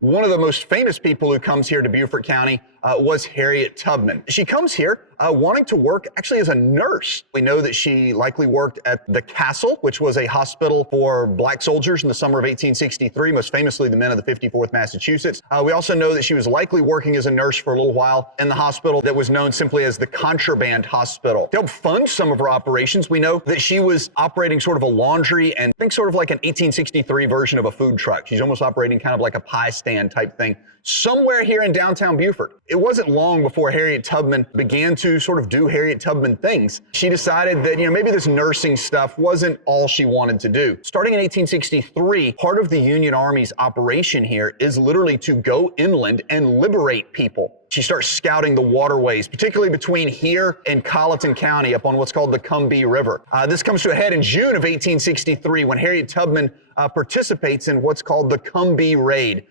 One of the most famous people who comes here to Beaufort County was Harriet Tubman. She comes here wanting to work actually as a nurse. We know that she likely worked at the Castle, which was a hospital for black soldiers in the summer of 1863, most famously the men of the 54th Massachusetts. We also know that she was likely working as a nurse for a little while in the hospital that was known simply as the Contraband Hospital. To help fund some of her operations, we know that she was operating sort of a laundry and think sort of like an 1863 version of a food truck. She's almost operating kind of like a pie stand type thing somewhere here in downtown Beaufort. It wasn't long before Harriet Tubman began to sort of do Harriet Tubman things. She decided that, maybe this nursing stuff wasn't all she wanted to do. Starting in 1863, part of the Union Army's operation here is literally to go inland and liberate people. She starts scouting the waterways, particularly between here and Colleton County up on what's called the Combahee River. This comes to a head in June of 1863 when Harriet Tubman participates in what's called the Combahee Raid.